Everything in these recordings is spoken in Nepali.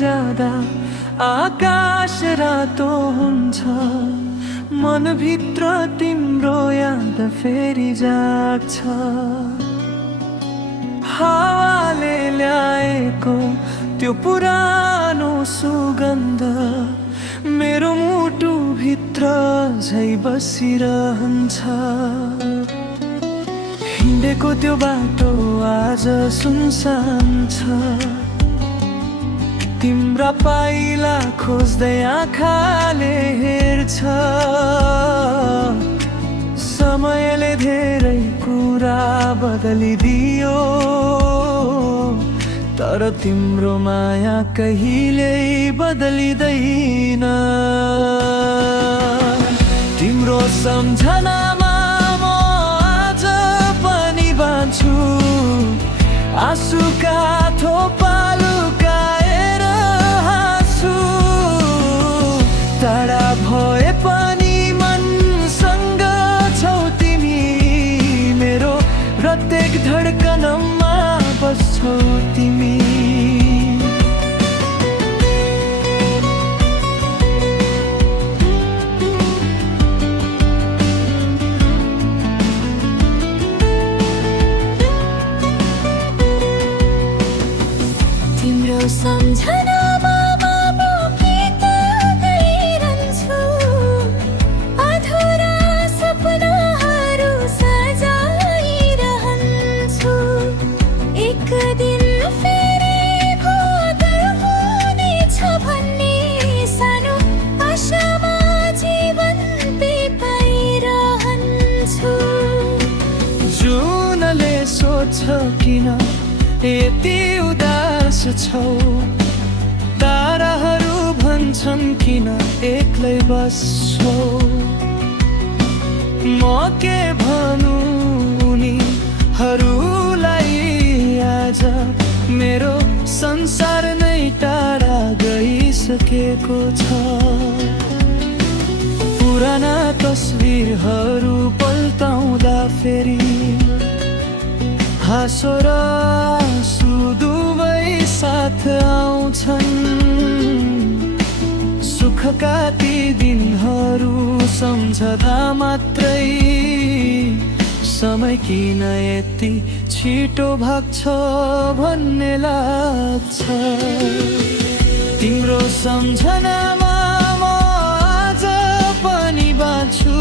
जाँदा आकाश रातो हुन्छ, मनभित्र तिम्रो याद फेरि जाग्छ। हावाले ल्याएको त्यो पुरानो सुगन्ध मेरो मुटुभित्र झै बसिरहन्छ। हिँडेको त्यो बाटो आज सुनसान छ, तिम्रा पाइला खोज्दै आँखाले हेर्छ। समयले धेरै कुरा बदलिदियो, तर तिम्रो माया कहिल्यै बदलिँदैन। तिम्रो सम्झनामा म आज पनि बाँच्छु, आँसुका थोपा लुकाएर हाँस्छु। टाढा भए पनि मनसँग छौ तिमी, मेरो प्रत्येक धड्कनमा बस्छौ तिमी। तिम्रो सम्झनामा म गीत गाइरहन्छु, अधुरा सपनाहरू सजाइरहन्छु। एक दिन फेरि बदल हुनेछ भन्ने सानो आशामा जीवन बिताइरहन्छु। जुनले सोध्छ किन यति उदास छौ, ताराहरू भन्छन् किन एक्लै बस्छौ। म के भनौँ उनीहरूलाई, आज मेरो संसार नै टाढा गइसकेको छ। पुराना तस्बिरहरू पल्टाउँदा फेरि हाँसो र आँसु दुवै साथ आउँछन्। सुखका ती दिनहरू सम्झदा मात्रै समय किन यति छिटो भाग्छ भन्ने लाग्छ। तिम्रो सम्झनामा म आज पनि बाँच्छु,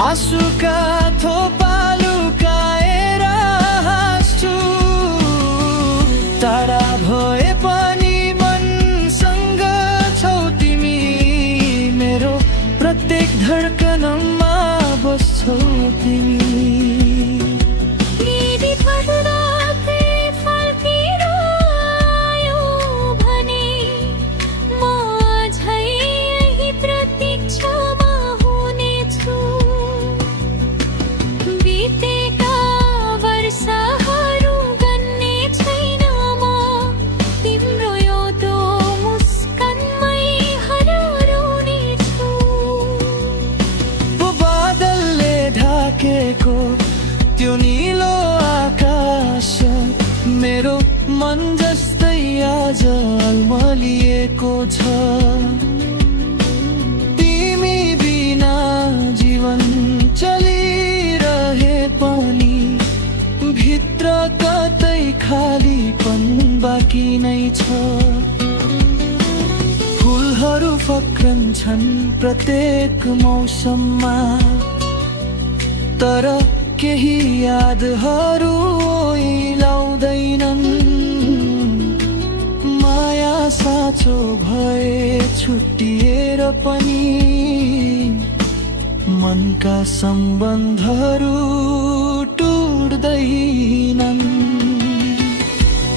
आँसुका थोपा लुकाएर हाँस्छु। टाढा भए पनि मनसँग छौ तिमी, मेरो प्रत्येक धड्कनमा बस्छौ तिमी। त्यो नीलो आकाश मेरो मन जस्तै आज अल्मलिएको छ। तिमी बिना जीवन चलिरहे पनि भित्र कतै खालीपन बाँकी नै छ। फुलहरू फक्रन्छन् प्रत्येक मौसममा, तर केही यादहरू ओइलाउँदैनन्। माया साँचो भए छुट्टिएर पनि मनका सम्बन्धहरू टुट्दैनन्।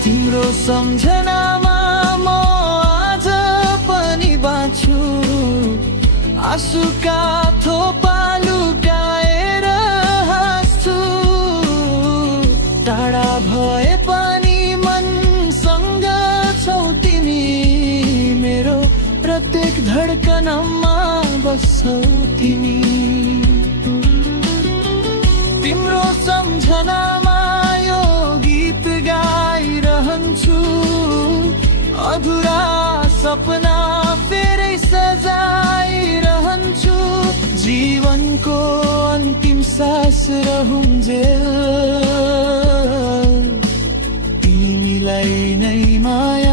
तिम्रो सम्झनामा म आज पनि बाँच्छु, आँसुका थोपा लुकाएर हाँस्छु। टाढा भए पनि मनसँग छौ तिमी, मेरो प्रत्येक धड्कनमा बस्छौ तिमी। तिम्रो सम्झनामा यो गीत गाइरहन्छु, अधुरा सपना फेरै सजाइरहन्छु जीवनको अन्तिम सास रहून्जेल तिमीलाई नै माया